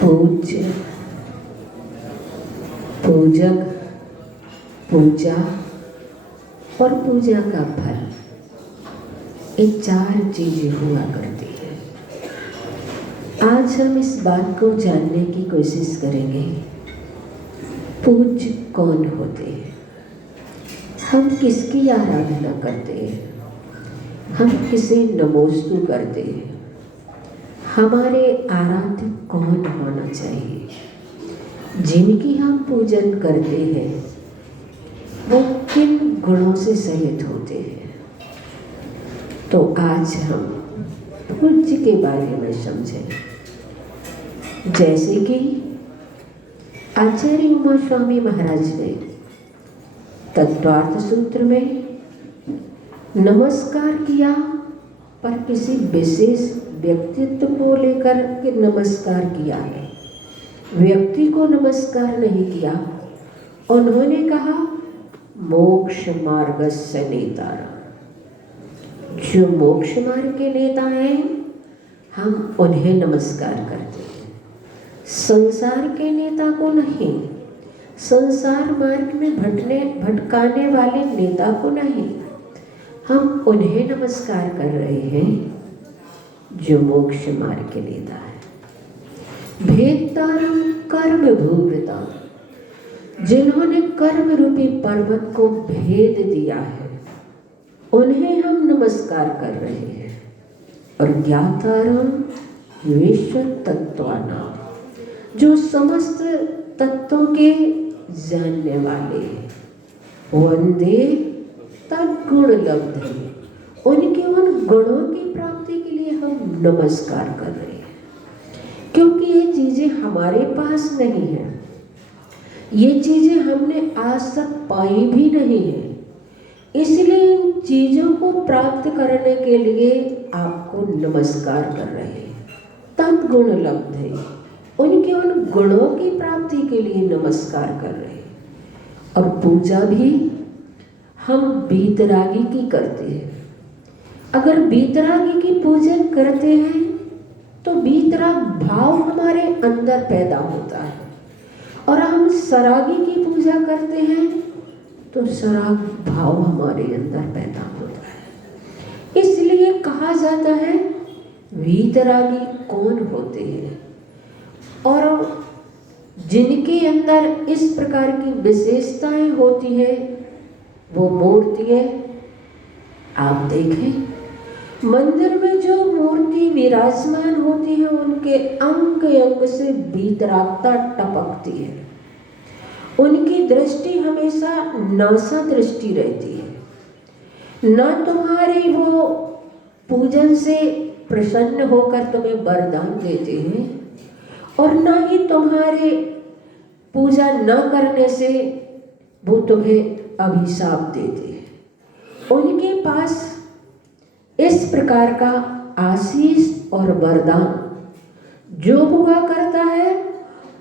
पूज्य, पूजक, पूजा और पूजा का फल, ये चार चीजें हुआ करती है। आज हम इस बात को जानने की कोशिश करेंगे, पूज्य कौन होते हैं, हम किसकी आराधना करते हैं, हम किसे नमोस्तु करते हैं, हमारे आराध्य कौन होना चाहिए, जिनकी हम पूजन करते हैं वो किन गुणों से सहित होते हैं। तो आज हम पूज्य के बारे में समझें। जैसे कि आचार्य उमा स्वामी महाराज ने तत्वार्थ सूत्र में नमस्कार किया, पर किसी विशेष व्यक्तित्व को लेकर के नमस्कार किया है, व्यक्ति को नमस्कार नहीं किया। उन्होंने कहा मोक्ष मार्गस्य नेतारः, जो मोक्ष मार्ग के नेता हैं हम उन्हें नमस्कार करते हैं, संसार के नेता को नहीं, संसार मार्ग में भटकाने वाले नेता को नहीं, हम उन्हें नमस्कार कर रहे हैं जो मोक्ष मार्ग के नेता है। भेदतारम कर्म भूभृता, जिन्होंने कर्म रूपी पर्वत को भेद दिया है उन्हें हम नमस्कार कर रहे हैं। और ज्ञातारम विश्व तत्वानाम, जो समस्त तत्वों के जानने वाले हैं। वंदे तद्गुण लब्धे, उनके उन गुणों की प्राप्ति के लिए हम नमस्कार कर रहे हैं, क्योंकि ये चीजें हमारे पास नहीं है, ये चीजें हमने आज तक पाई भी नहीं है। इसलिए इन चीजों को प्राप्त करने के लिए आपको नमस्कार कर रहे हैं। तद्गुण लब्धे, उनके उन गुणों की प्राप्ति के लिए नमस्कार कर रहे हैं। और पूजा भी हम बीतरागी की करते हैं। अगर बीतरागी की पूजन करते हैं तो बीतराग भाव हमारे अंदर पैदा होता है, और हम सरागी की पूजा करते हैं तो सराग भाव हमारे अंदर पैदा होता है। इसलिए कहा जाता है वीतरागी कौन होते हैं, और जिनके अंदर इस प्रकार की विशेषताएं होती है वो मूर्तियां आप देखें, मंदिर में जो मूर्ति विराजमान होती है उनके अंग अंग से वीतरागता टपकती है। उनकी दृष्टि हमेशा नासा दृष्टि रहती है। न तुम्हारे वो पूजन से प्रसन्न होकर तुम्हें वरदान देते हैं, और न ही तुम्हारे पूजा न करने से वो तुम्हें अभिशाप देते हैं। उनके पास इस प्रकार का आशीष और वरदान जो हुआ करता है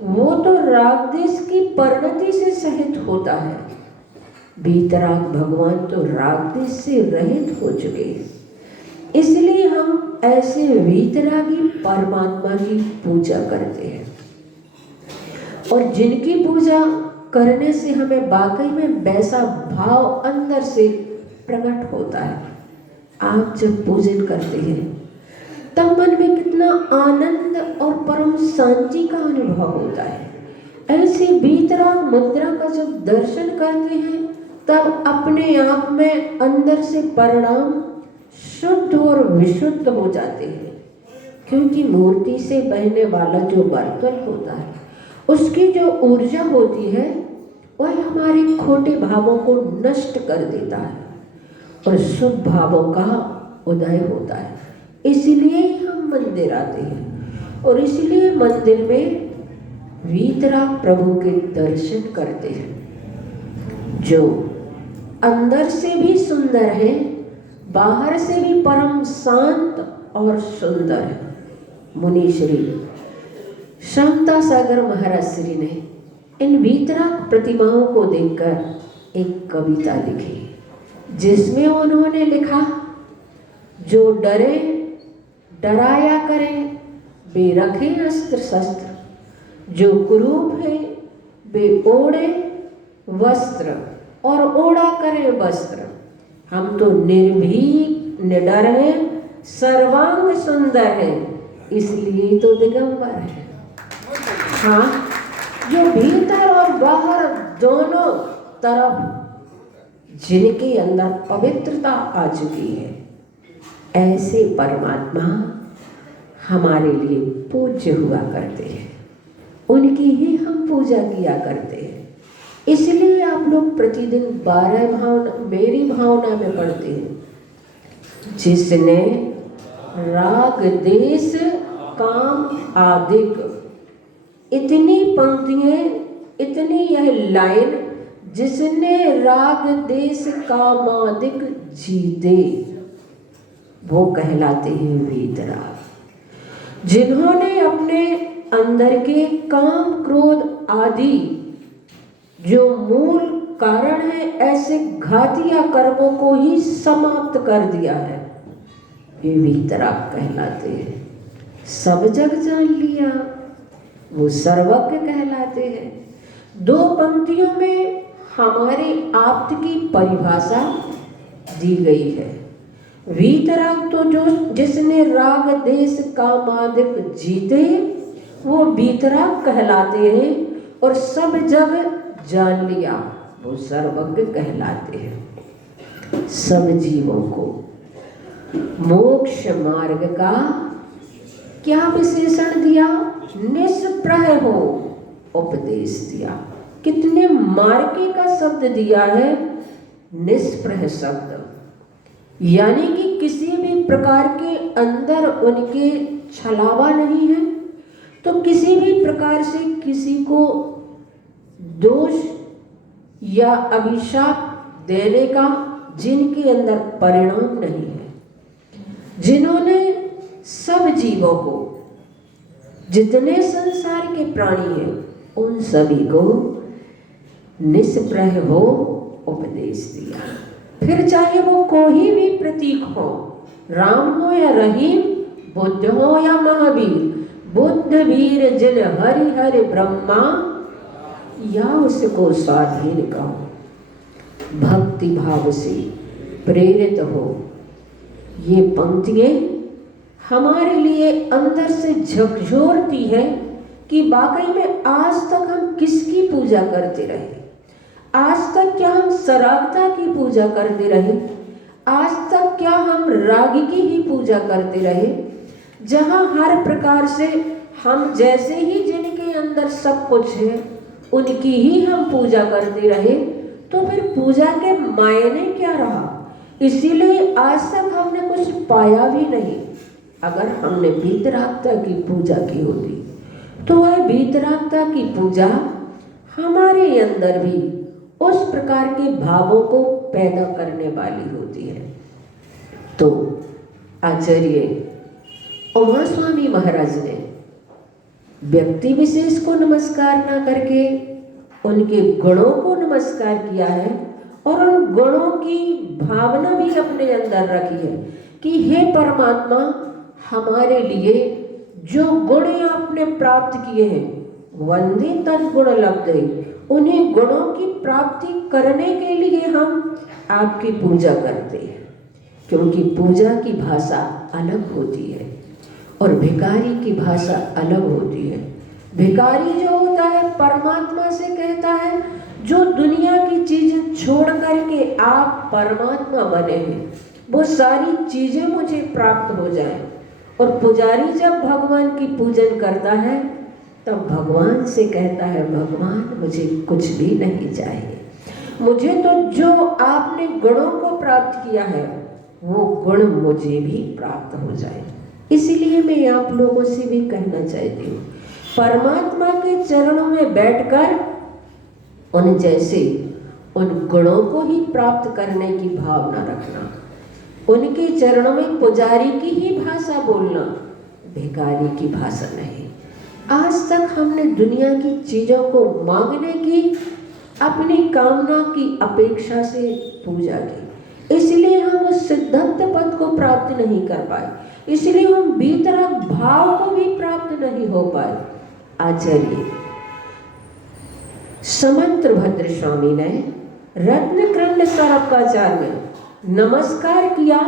वो तो राग देश की परिणति से सहित होता है। वीतराग भगवान तो राग देश से रहित हो चुके हैं, इसलिए हम ऐसे वीतरागी परमात्मा की पूजा करते हैं। और जिनकी पूजा करने से हमें वाकई में वैसा भाव अंदर से प्रकट होता है। आप जब पूजन करते हैं तब मन में कितना आनंद और परम शांति का अनुभव होता है। ऐसे वीतराग मुद्रा का जब दर्शन करते हैं तब अपने आप में अंदर से परिणाम शुद्ध और विशुद्ध हो जाते हैं, क्योंकि मूर्ति से बहने वाला जो बर्तन होता है उसकी जो ऊर्जा होती है वह हमारे खोटे भावों को नष्ट कर देता है और शुभ भावों का उदय होता है। इसलिए हम मंदिर आते हैं और इसलिए मंदिर में वीतराग प्रभु के दर्शन करते हैं, जो अंदर से भी सुंदर है, बाहर से भी परम शांत और सुंदर है। मुनि श्री शांता सागर महाराज श्री ने इन वीतराग प्रतिमाओं को देखकर एक कविता लिखी, जिसमें उन्होंने लिखा, जो डरे डराया करें, बेरखे अस्त्र शस्त्र, जो कुरूप है वे ओढ़े वस्त्र और ओढ़ा करे वस्त्र। हम तो निर्भीक निडर हैं, सर्वांग सुंदर हैं, इसलिए तो दिगंबर है। हाँ, जो भीतर और बाहर दोनों तरफ जिनके अंदर पवित्रता आ चुकी है, ऐसे परमात्मा हमारे लिए पूज्य हुआ करते हैं, उनकी ही हम पूजा किया करते हैं। इसलिए आप लोग प्रतिदिन 12 भावना मेरी भावना में पढ़ते हैं। जिसने राग देश काम आदिक, इतनी पंक्तियां, इतनी यह लाइन, जिसने राग देश कामादिक जीते, वो कहलाते हैं वीतराग। जिन्होंने अपने अंदर के काम क्रोध आदि जो मूल कारण है, ऐसे घातिया कर्मों को ही समाप्त कर दिया है, वे वीतराग कहलाते हैं। सब जग जान लिया, वो सर्वज्ञ कहलाते हैं। 2 पंक्तियों में हमारे आप्त की परिभाषा दी गई है। वीतराग तो जो जिसने राग देश कामादिक जीते, वो वीतराग कहलाते हैं। और सब जग जान लिया, वो सर्वज्ञ कहलाते हैं। सब जीवों को मोक्ष मार्ग का क्या विशेषण दिया? निष्प्रह हो उपदेश दिया। कितने मार्के का शब्द दिया है? निष्प्रह शब्द, यानी कि किसी भी प्रकार के अंदर उनके छलावा नहीं है, तो किसी भी प्रकार से किसी को दोष या अभिशाप देने का जिनके अंदर परिणाम नहीं है। जिन्होंने सब जीवों को, जितने संसार के प्राणी हैं, उन सभी को निष्प्रह हो उपदेश दिया। फिर चाहे वो कोई भी प्रतीक हो, राम हो या रहीम, बुद्ध हो या महावीर, बुद्ध वीर जिन हरि हरि ब्रह्मा, या उसको स्वाधीन कहो, भक्ति भाव से प्रेरित हो। ये पंक्तियां हमारे लिए अंदर से झकझोरती है कि वाकई में आज तक हम किसकी पूजा करते रहे? आज तक क्या हम सरागता की पूजा करते रहे? आज तक क्या हम राग की ही पूजा करते रहे? जहाँ हर प्रकार से हम जैसे ही जिनके अंदर सब कुछ है, उनकी ही हम पूजा करते रहे, तो फिर पूजा के मायने क्या रहा? इसीलिए आज तक हमने कुछ पाया भी नहीं। अगर हमने वीतरागता की पूजा की होती, तो वह वीतरागता की पूजा हमारे अंदर भी उस प्रकार के भावों को पैदा करने वाली होती है। तो आचार्य उमा स्वामी महाराज ने व्यक्ति विशेष को नमस्कार ना करके उनके गुणों को नमस्कार किया है, और उन गुणों की भावना भी अपने अंदर रखी है कि हे परमात्मा, हमारे लिए जो गुण आपने प्राप्त किए हैं, वंदे तद्गुण लब्धे, उन्हीं गुणों की प्राप्ति करने के लिए हम आपकी पूजा करते हैं। क्योंकि पूजा की भाषा अलग होती है और भिखारी की भाषा अलग होती है। भिखारी जो होता है, परमात्मा से कहता है जो दुनिया की चीजें छोड़ करके आप परमात्मा बने हैं, वो सारी चीजें मुझे प्राप्त हो जाएं। और पुजारी जब भगवान की पूजन करता है, तब भगवान से कहता है, भगवान मुझे कुछ भी नहीं चाहिए, मुझे तो जो आपने गुणों को प्राप्त किया है, वो गुण मुझे भी प्राप्त हो जाए। इसीलिए मैं आप लोगों से भी कहना चाहती हूँ, परमात्मा के चरणों में बैठकर उन जैसे उन गुणों को ही प्राप्त करने की भावना रखना, उनके चरणों में पुजारी की ही भाषा बोलना, भिखारी की भाषा नहीं। आज तक हमने दुनिया की चीजों को मांगने की, अपनी कामना की अपेक्षा से पूजा की, इसलिए हम उस सिद्धत्व पद को प्राप्त नहीं कर पाए, इसलिए हम भीतरक भाव को भी प्राप्त नहीं हो पाए। आचार्य समंतभद्र स्वामी ने रत्नकृंड स्वरूपाचार्य में नमस्कार किया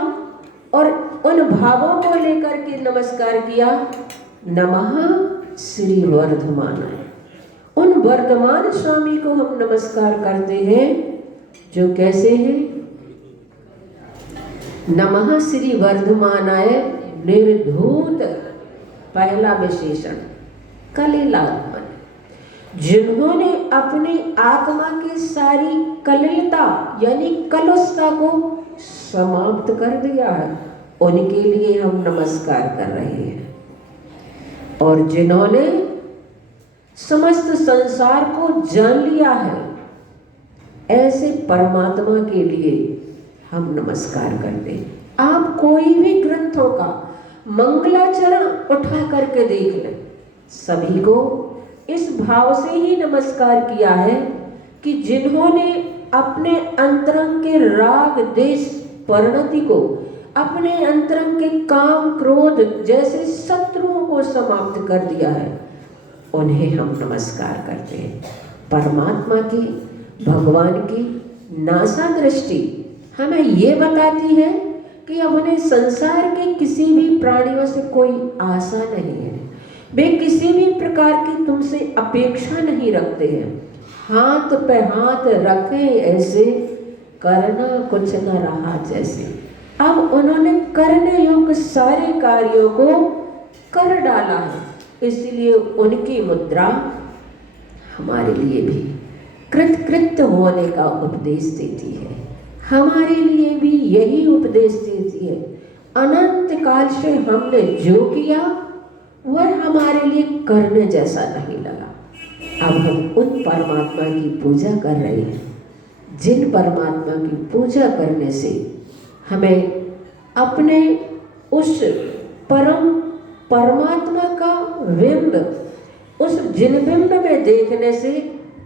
और उन भावों को लेकर के नमस्कार किया। नमः श्री वर्धमानाय। उन वर्धमान स्वामी को हम नमस्कार करते हैं जो कैसे हैं? नमः श्री वर्धमानाय निर्धूत, पहला विशेषण कलिलात्मन, जिन्होंने अपनी आत्मा की सारी कलिलता यानी कलुषता को समाप्त कर दिया है, उनके लिए हम नमस्कार कर रहे हैं। और जिन्होंने समस्त संसार को जान लिया है, ऐसे परमात्मा के लिए हम नमस्कार करते हैं। आप कोई भी ग्रंथों का मंगलाचरण उठा करके देख लें, सभी को इस भाव से ही नमस्कार किया है कि जिन्होंने अपने अंतरंग के राग देश परिणति को, अपने अंतरंग के काम क्रोध जैसे शत्रुओं को समाप्त कर दिया है, उन्हें हम नमस्कार करते हैं। परमात्मा की, भगवान की नासा दृष्टि हमें ये बताती है कि अब उन्हें संसार के किसी भी प्राणियों से कोई आशा नहीं है, वे किसी भी प्रकार की तुमसे अपेक्षा नहीं रखते हैं। हाथ पे हाथ रखे ऐसे, करना कुछ न रहा जैसे। अब उन्होंने करने योग्य सारे कार्यों को कर डाला है, इसलिए उनकी मुद्रा हमारे लिए भी कृतकृत्य होने का उपदेश देती है, हमारे लिए भी यही उपदेश देती है। अनंत काल से हमने जो किया वह हमारे लिए करने जैसा नहीं लगा। अब हम उन परमात्मा की पूजा कर रहे हैं, जिन परमात्मा की पूजा करने से हमें अपने उस परम परमात्मा का बिंब, उस जिनबिंब में देखने से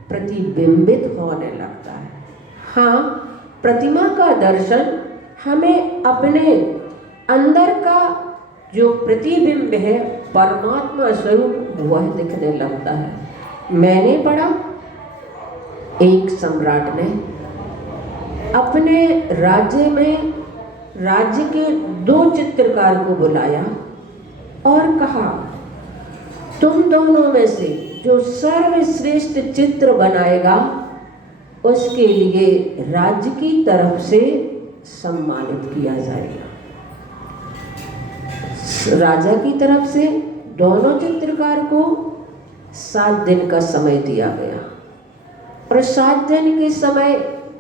प्रतिबिंबित होने लगता है। हाँ, प्रतिमा का दर्शन हमें अपने अंदर का जो प्रतिबिंब है, परमात्मा स्वरूप, वह दिखने लगता है। मैंने पढ़ा, एक सम्राट ने अपने राज्य में राज्य के 2 चित्रकार को बुलाया और कहा, तुम दोनों में से जो सर्वश्रेष्ठ चित्र बनाएगा उसके लिए राज्य की तरफ से सम्मानित किया जाएगा। राजा की तरफ से दोनों चित्रकार को 7 दिन का समय दिया गया और 7 दिन के समय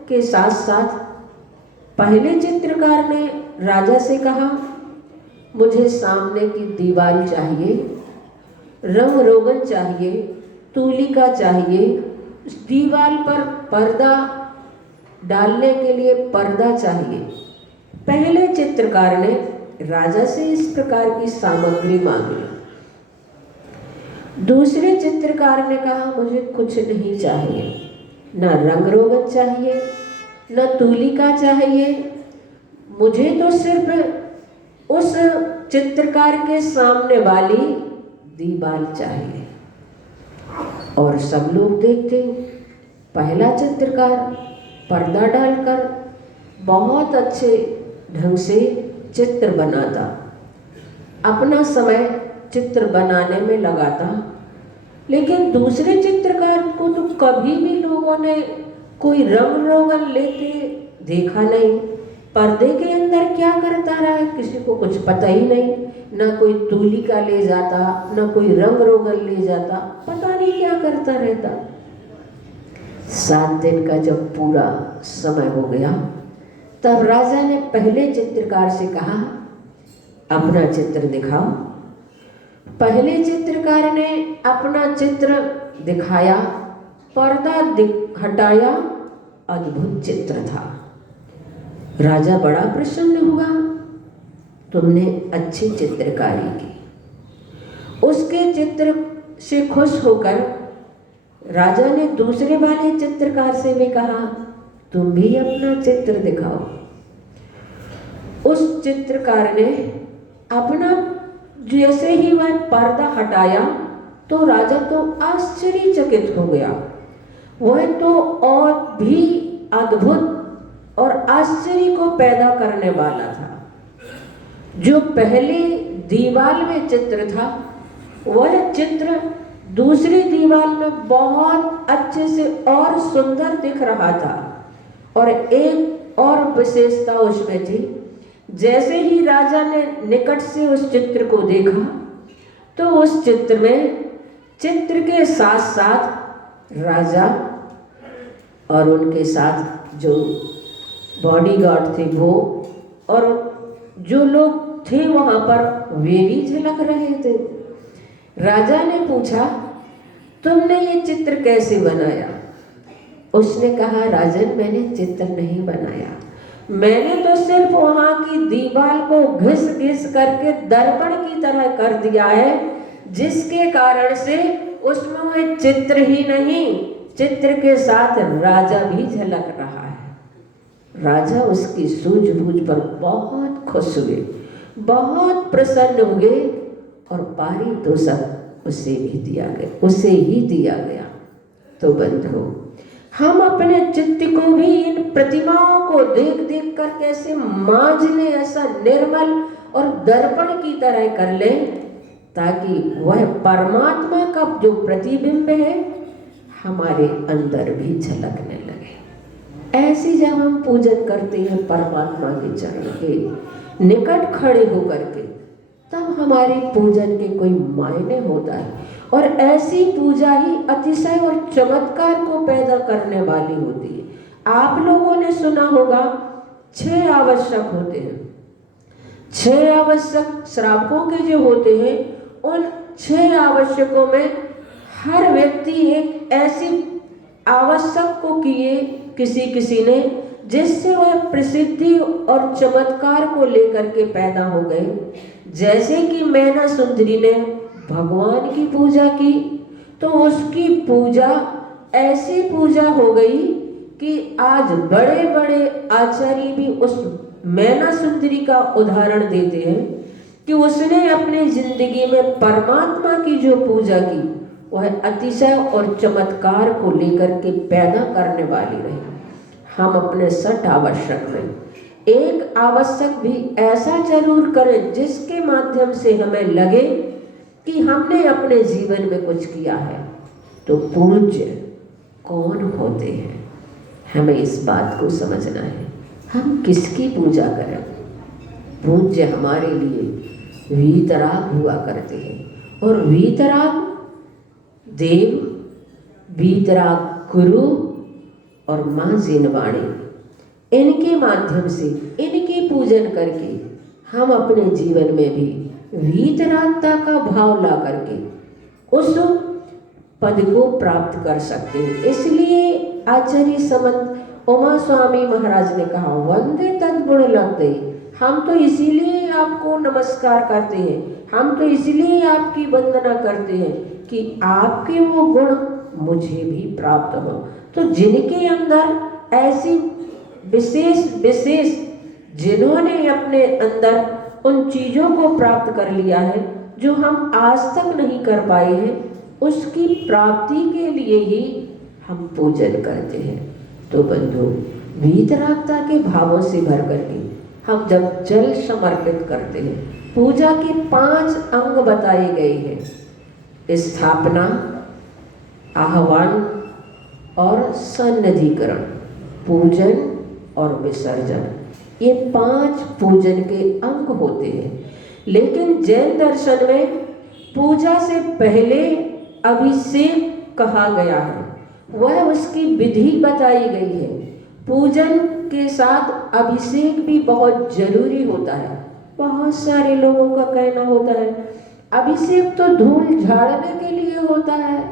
के साथ साथ पहले चित्रकार ने राजा से कहा, मुझे सामने की दीवार चाहिए, रंग रोगन चाहिए, तूलिका चाहिए, उस दीवार पर पर्दा डालने के लिए पर्दा चाहिए। पहले चित्रकार ने राजा से इस प्रकार की सामग्री मांगी। दूसरे चित्रकार ने कहा, मुझे कुछ नहीं चाहिए, न रंग रोगन चाहिए, न तूलिका चाहिए, मुझे तो सिर्फ उस चित्रकार के सामने वाली दीवार चाहिए। और सब लोग देखते, पहला चित्रकार पर्दा डालकर बहुत अच्छे ढंग से चित्र बनाता, अपना समय चित्र बनाने में लगाता, लेकिन दूसरे चित्रकार को तो कभी भी लोगों ने कोई रंग रोगन लेते देखा नहीं। पर्दे के अंदर क्या करता रहा किसी को कुछ पता ही नहीं, ना कोई तूलिका ले जाता, ना कोई रंग रोगन ले जाता, पता नहीं क्या करता रहता। 7 दिन का जब पूरा समय हो गया, तब राजा ने पहले चित्रकार से कहा, अपना चित्र दिखाओ। पहले चित्रकार ने अपना चित्र दिखाया, पर्दा हटाया, अद्भुत चित्र था। राजा बड़ा प्रसन्न हुआ, तुमने अच्छी चित्रकारी की। उसके चित्र से खुश होकर राजा ने दूसरे वाले चित्रकार से भी कहा, तुम भी अपना चित्र दिखाओ। उस चित्रकार ने अपना, जैसे ही वह पर्दा हटाया, तो राजा तो आश्चर्यचकित हो गया। वह तो और भी अद्भुत और आश्चर्य को पैदा करने वाला था। जो पहले दीवार में चित्र था, वह चित्र दूसरी दीवार में बहुत अच्छे से और सुंदर दिख रहा था। और एक और विशेषता उसमें थी, जैसे ही राजा ने निकट से उस चित्र को देखा तो उस चित्र में चित्र के साथ साथ राजा और उनके साथ जो बॉडीगार्ड थे वो और जो लोग थे वहां पर वे भी झलक रहे थे। राजा ने पूछा, तुमने ये चित्र कैसे बनाया? उसने कहा, राजन, मैंने चित्र नहीं बनाया, मैंने तो सिर्फ वहां की दीवार को घिस घिस करके दर्पण की तरह कर दिया है, जिसके कारण से उसमें वह चित्र ही नहीं, चित्र के साथ राजा भी झलक रहा है। राजा उसकी सूझबूझ पर बहुत खुश हुए, बहुत प्रसन्न हुए और पारितोषिक उसे ही दिया गया। तो बंधुओं, हम अपने चित्त को भी इन प्रतिमाओं को देख देख कर कैसे मांझ ले, ऐसा निर्मल और दर्पण की तरह कर ले, ताकि वह परमात्मा का जो प्रतिबिंब है हमारे अंदर भी झलकने लगे। ऐसी जब हम पूजन करते हैं परमात्मा के चरण के निकट खड़े होकर के, तब हमारे पूजन के कोई मायने होता है। और ऐसी पूजा ही अतिशय और चमत्कार को पैदा करने वाली होती है। आप लोगों ने सुना होगा 6 आवश्यक होते हैं। 6 आवश्यक श्रावकों के जो होते हैं, उन 6 आवश्यकों में हर व्यक्ति एक ऐसी आवश्यक को किए किसी ने, जिससे वह प्रसिद्धि और चमत्कार को लेकर के पैदा हो गए। जैसे कि मैना सुंदरी ने भगवान की पूजा की, तो उसकी पूजा ऐसी पूजा हो गई कि आज बड़े बड़े आचार्य भी उस मैना सुंदरी का उदाहरण देते हैं कि उसने अपनी जिंदगी में परमात्मा की जो पूजा की, वह अतिशय और चमत्कार को लेकर के पैदा करने वाली रही। हम अपने 6 आवश्यक में एक आवश्यक भी ऐसा जरूर करें जिसके माध्यम से हमें लगे कि हमने अपने जीवन में कुछ किया है। तो पूज्य कौन होते हैं, हमें इस बात को समझना है। हम किसकी पूजा करें? पूज्य हमारे लिए वीतराग हुआ करते हैं, और वीतराग देव, वीतराग गुरु और माँ जिनवाणी, इनके माध्यम से इनके पूजन करके हम अपने जीवन में भी वीतरागता का भाव ला करके उस पद को प्राप्त कर सकते हैं। इसलिए आचार्य समंत उमा स्वामी महाराज ने कहा, वंदे तद्गुण लगते, हम तो इसीलिए आपको नमस्कार करते हैं, हम तो इसीलिए आपकी वंदना करते हैं कि आपके वो गुण मुझे भी प्राप्त हो। तो जिनके अंदर ऐसी विशेष जिन्होंने अपने अंदर उन चीज़ों को प्राप्त कर लिया है जो हम आज तक नहीं कर पाए हैं, उसकी प्राप्ति के लिए ही हम पूजन करते हैं। तो बंधु, वीतरागता के भावों से भर करके हम जब जल समर्पित करते हैं, पूजा के 5 अंग बताए गए हैं, स्थापना, आह्वान और सन्निधिकरण, पूजन और विसर्जन। ये 5 पूजन के अंग होते हैं। लेकिन जैन दर्शन में पूजा से पहले अभिषेक कहा गया है, वह उसकी विधि बताई गई है। पूजन के साथ अभिषेक भी बहुत जरूरी होता है। बहुत सारे लोगों का कहना होता है अभिषेक तो धूल झाड़ने के लिए होता है,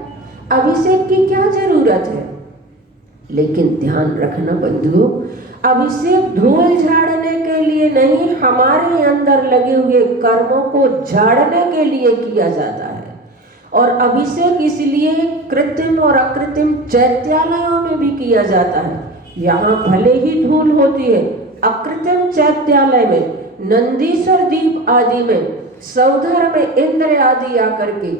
अभिषेक की क्या जरूरत है? लेकिन ध्यान रखना बंधुओं, अभिषेक धूल झाड़ने के लिए नहीं, हमारे अंदर लगे हुए कर्मों को झाड़ने के लिए किया जाता है। और अभिषेक इसलिए कृत्रिम और अकृत्रिम चैत्यालयों में भी किया जाता है। यहाँ भले ही धूल होती है, अकृत्रिम चैत्यालय में, नंदीश्वर दीप आदि में, सौधर में इंद्र आदि आकर के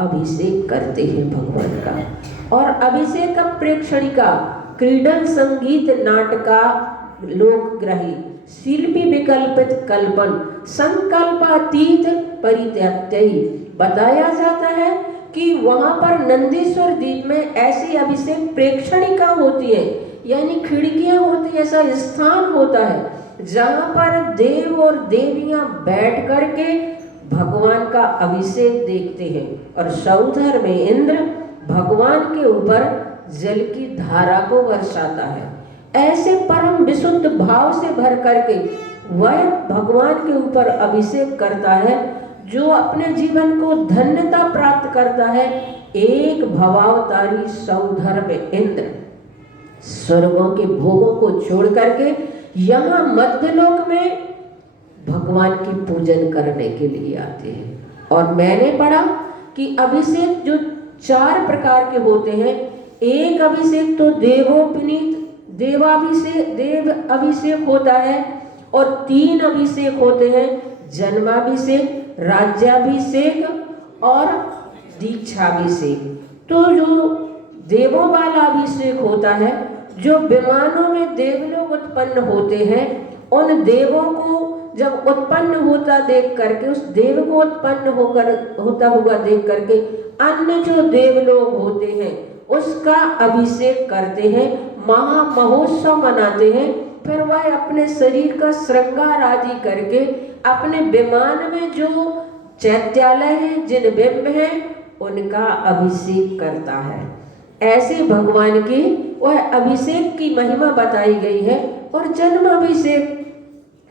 अभिषेक करते हैं भगवान का। और अभिषेक प्रेक्षणिका क्रीडन संगीत नाटका लोकग्राही शिल्पी विकल्पित कल्पन संकल्पातीत परित्यक्तई। बताया जाता है कि वहां पर नंदीश्वर द्वीप में ऐसी अभिषेक प्रेक्षणिका होती है, यानी खिड़कियां होती है, ऐसा स्थान होता है जहां पर देव और देवियां बैठ करके भगवान का अभिषेक देखते हैं। और सौधर में इंद्र भगवान के ऊपर जल की धारा को बरसाता है। ऐसे परम विशुद्ध भाव से भर करके वह भगवान के ऊपर अभिषेक करता है जो अपने जीवन को धन्यता प्राप्त करता है। एक भवावतारी सौधर में इंद्र स्वर्गों के भोगों को छोड़ करके यहाँ मध्यलोक में भगवान की पूजन करने के लिए आते हैं। और मैंने पढ़ा कि अभिषेक जो 4 प्रकार के होते हैं। एक अभिषेक तो देवोपनीत देव अभिषेक होता है, और 3 अभिषेक होते हैं, जन्माभिषेक, राज्याभिषेक और दीक्षाभिषेक। तो जो देवों वाला अभिषेक होता है, जो विमानों में देवलोग उत्पन्न होते हैं, उन देवों को जब उत्पन्न होता देख करके, उस देव को उत्पन्न होता हुआ देख करके अन्य जो देवलोग होते हैं उसका अभिषेक करते हैं, महामहोत्सव मनाते हैं। फिर वह अपने शरीर का श्रृंगार आदि करके अपने विमान में जो चैत्यालय है, जिन बिंब हैं, उनका अभिषेक करता है। ऐसे भगवान की वह अभिषेक की महिमा बताई गई है। और जन्माभिषेक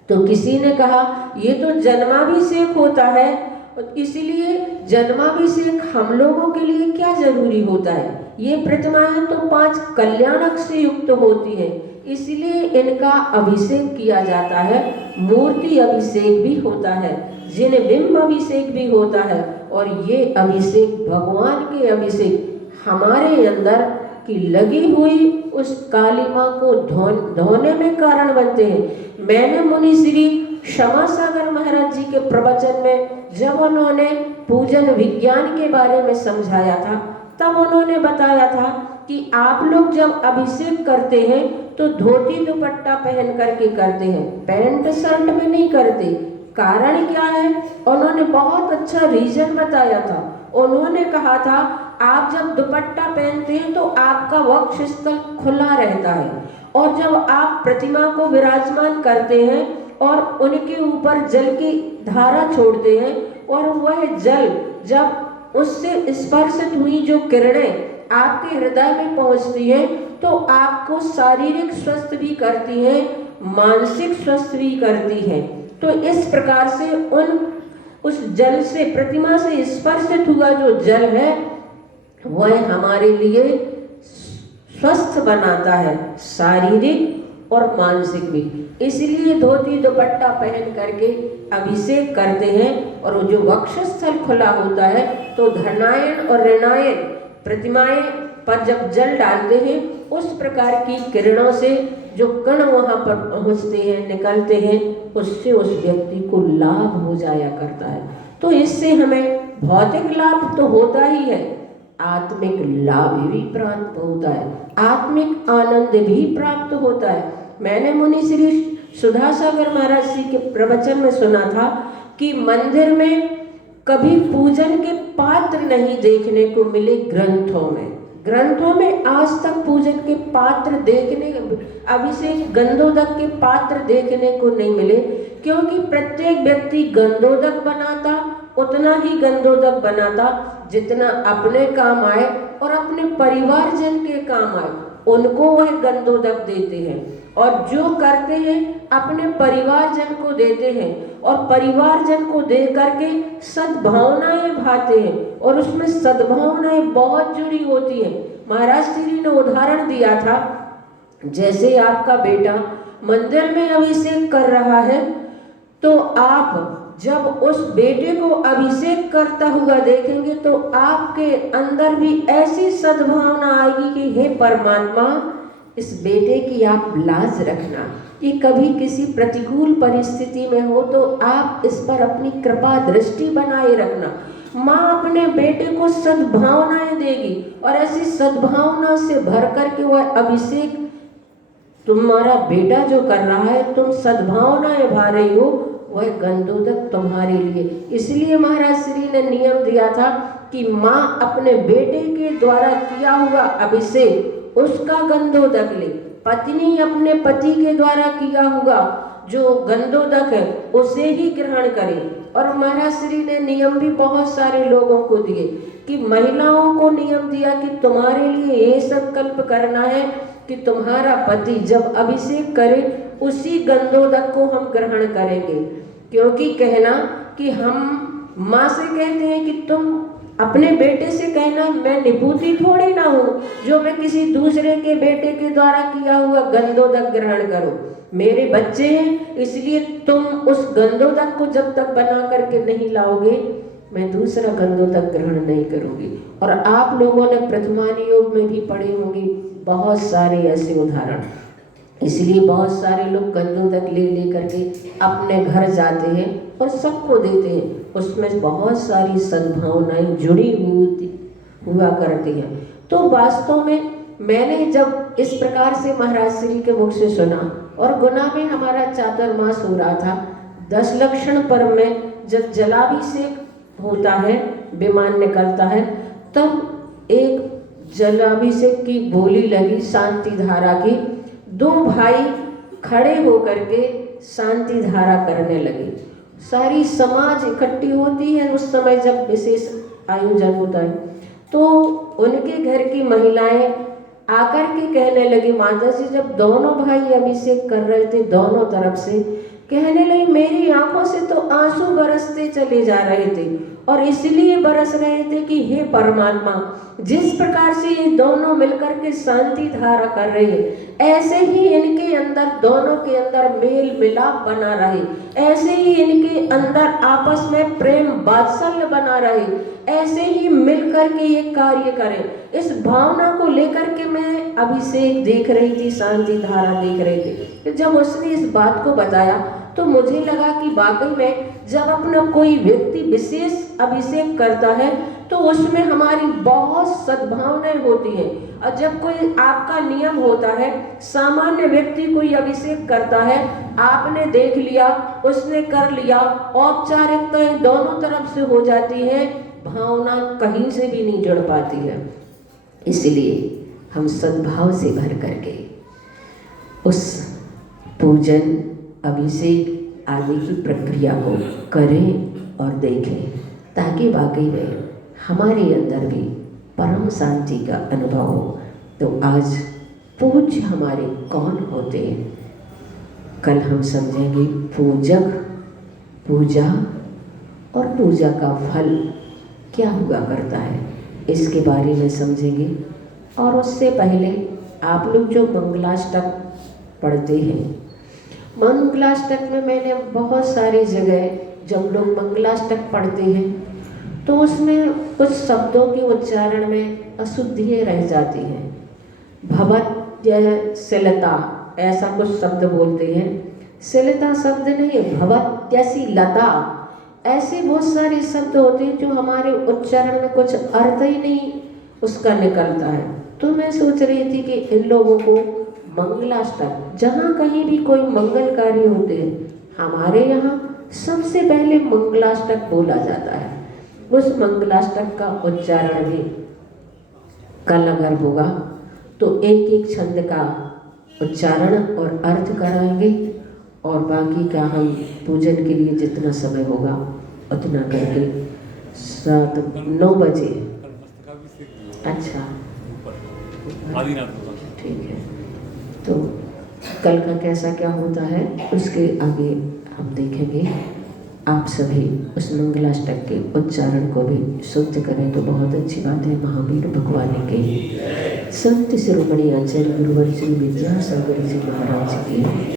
तो किसी ने कहा ये तो जन्माभिषेक होता है, इसलिए जन्माभिषेक हम लोगों के लिए क्या जरूरी होता है। ये प्रतिमाएं तो 5 कल्याणक से युक्त होती हैं, इसलिए इनका अभिषेक किया जाता है। मूर्ति अभिषेक भी होता है, जिन बिंब अभिषेक भी होता है। और ये अभिषेक भगवान के अभिषेक हमारे अंदर की लगी हुई उस काली माँ को धोने में कारण बनते हैं। मैंने मुनि श्री क्षमा सागर महाराज जी के प्रवचन में जब उन्होंने पूजन विज्ञान के बारे में समझाया था, तब उन्होंने बताया था कि आप लोग जब अभिषेक करते हैं तो धोती दुपट्टा पहन करके करते हैं, पैंट शर्ट में नहीं करते। कारण क्या है? उन्होंने बहुत अच्छा रीजन बताया था। उन्होंने कहा था आप जब दुपट्टा पहनते हैं तो आपका वक्ष स्थल खुला रहता है, और जब आप प्रतिमा को विराजमान करते हैं और उनके ऊपर जल की धारा छोड़ते हैं, और वह जल जब उससे स्पर्शित हुई जो किरणें आपके हृदय में पहुंचती हैं तो आपको शारीरिक स्वस्थ भी करती हैं, मानसिक स्वस्थ भी करती हैं। तो इस प्रकार से उस जल से, प्रतिमा से स्पर्शित हुआ जो जल है वह हमारे लिए स्वस्थ बनाता है, शारीरिक और मानसिक भी। इसलिए धोती दुपट्टा पहन करके अभिषेक करते हैं। और जो वक्षस्थल खुला होता है तो धनायन और ऋणायन प्रतिमाएं पर जब जल डालते हैं, उस प्रकार की किरणों से जो कण वहां पर पहुंचते हैं, निकलते हैं, उससे उस व्यक्ति को लाभ हो जाया करता है। तो इससे हमें भौतिक लाभ तो होता ही है, आत्मिक लाभ भी प्राप्त होता है, आत्मिक आनंद भी प्राप्त होता है। मैंने मुनि श्री सुधा सागर महाराज जी के प्रवचन में सुना था कि मंदिर में कभी पूजन के पात्र नहीं देखने को मिले ग्रंथों में आज तक पूजन के पात्र देखने, अभिषेक गंधोदक के पात्र देखने को नहीं मिले, क्योंकि प्रत्येक व्यक्ति गंधोदक बनाता, उतना ही गंधोदक बनाता जितना अपने काम आए और अपने परिवारजन के काम आए, उनको वह गंधोदक देते हैं। और जो करते हैं अपने परिवारजन को देते हैं, और परिवारजन को दे करके सद्भावनाएं भाते हैं, और उसमें सद्भावनाएं बहुत जुड़ी होती हैं। महाराज श्री ने उदाहरण दिया था, जैसे आपका बेटा मंदिर में अभिषेक कर रहा है, तो आप जब उस बेटे को अभिषेक करता हुआ देखेंगे तो आपके अंदर भी ऐसी सद्भावना आएगी कि हे परमात्मा, इस बेटे की आप लाज रखना, कि कभी किसी प्रतिकूल परिस्थिति में हो तो आप इस पर अपनी कृपा दृष्टि बनाए रखना। माँ अपने बेटे को सद्भावनाएं देगी और ऐसी सद्भावना से भर करके वह अभिषेक तुम्हारा बेटा जो कर रहा है, तुम सद्भावनाएं भा रही हो, वह गंधोदक तुम्हारे लिए। इसलिए महाराज श्री ने नियम दिया था कि माँ अपने बेटे के द्वारा किया हुआ अभिषेक उसका गंधोदक ले, पत्नी अपने पति के द्वारा किया हुआ जो गंधोदक है उसे ही ग्रहण करे। और महाराज श्री ने नियम भी बहुत सारे लोगों को दिए कि महिलाओं को नियम दिया कि तुम्हारे लिए ये संकल्प करना है कि तुम्हारा पति जब अभिषेक करे उसी गंधोदक को हम ग्रहण करेंगे। क्योंकि कहना कि हम माँ से कहते हैं कि तुम अपने बेटे से कहना मैं निपुति थोड़ी ना हूँ जो मैं किसी दूसरे के बेटे के द्वारा किया हुआ गंधोदक ग्रहण करूँ। मेरे बच्चे हैं, इसलिए तुम उस गंधोदक को जब तक बना करके नहीं लाओगे मैं दूसरा गंधोदक ग्रहण नहीं करूँगी। और आप लोगों ने प्रथमान योग में भी पढ़े होंगे बहुत सारे ऐसे उदाहरण। इसलिए बहुत सारे लोग गंधोदक ले करके अपने घर जाते हैं और सबको देते हैं। उसमें बहुत सारी सद्भावनाएं जुड़ी हुआ करती हैं। तो वास्तव में मैंने जब इस प्रकार से महाराज श्री के मुख से सुना, और गुना में हमारा चातुर्मास हो रहा था, 10 लक्षण पर्व में जब जलाभिषेक होता है, विमान निकलता है, तब एक जलाभिषेक की बोली लगी शांति धारा की। 2 भाई खड़े होकर के शांति धारा करने लगे। सारी समाज इकट्ठी होती है उस समय जब विशेष आयोजन होता है। तो उनके घर की महिलाएं आकर के कहने लगी, माता जी जब दोनों भाई अभिषेक कर रहे थे दोनों तरफ से, कहने लगी मेरी आंखों से तो आंसू बरसते चले जा रहे थे और इसलिए बरस रहे थे कि हे परमात्मा, जिस प्रकार से ये दोनों मिलकर के शांति धारा कर रहे हैं, ऐसे ही इनके अंदर, दोनों के अंदर मेल मिलाप बना रहे, ऐसे ही इनके अंदर आपस में प्रेम वात्सल्य बना रहे, ऐसे ही मिलकर के ये कार्य करें। इस भावना को लेकर के मैं अभिषेक देख रही थी, शांति धारा देख रही थी। जब उसने इस बात को बताया तो मुझे लगा कि वाकई में जब अपना कोई व्यक्ति विशेष अभिषेक करता है तो उसमें हमारी बहुत सद्भावनाएं होती हैं। और जब कोई आपका नियम होता है, सामान्य व्यक्ति कोई अभिषेक करता है, आपने देख लिया, उसने कर लिया, औपचारिकताएं दोनों तरफ से हो जाती है, भावना कहीं से भी नहीं जुड़ पाती है। इसलिए हम सद्भाव से भर करके उस पूजन, अभिषेक आदि की प्रक्रिया को करें और देखें, ताकि वाकई में हमारे अंदर भी परम शांति का अनुभव हो। तो आज पूज्य हमारे कौन होते हैं, कल हम समझेंगे पूजक, पूजा और पूजा का फल क्या हुआ करता है, इसके बारे में समझेंगे। और उससे पहले आप लोग जो मंगलाष्टक पढ़ते हैं, मंगलाष्टक में मैंने बहुत सारी जगह जब लोग मंगलाष्टक पढ़ते हैं तो उसमें कुछ शब्दों के उच्चारण में अशुद्धियाँ रह जाती हैं। भवत या शिलता ऐसा कुछ शब्द बोलते हैं, शिलता शब्द नहीं है, भवत जैसी लता, ऐसे बहुत सारे शब्द होते हैं जो हमारे उच्चारण में कुछ अर्थ ही नहीं उसका निकलता है। तो मैं सोच रही थी कि इन लोगों को मंगलाष्टक, जहाँ कहीं भी कोई मंगल कार्य होते हैं, हमारे यहाँ सबसे पहले मंगलाष्टक बोला जाता है। उस मंगलाष्टक का उच्चारण भी कल अगर होगा तो एक एक छंद का उच्चारण और अर्थ कराएंगे, और बाकी का हम पूजन के लिए जितना समय होगा उतना करके 7-9 बजे। अच्छा ठीक है, तो कल का कैसा क्या होता है उसके आगे हम देखेंगे। आप सभी उस मंगलाष्टक के उच्चारण को भी शुद्ध करें तो बहुत अच्छी बात है। महावीर भगवान के संत शिरोमणि आचार्य गुरुवर श्री विद्यासागर जी महाराज की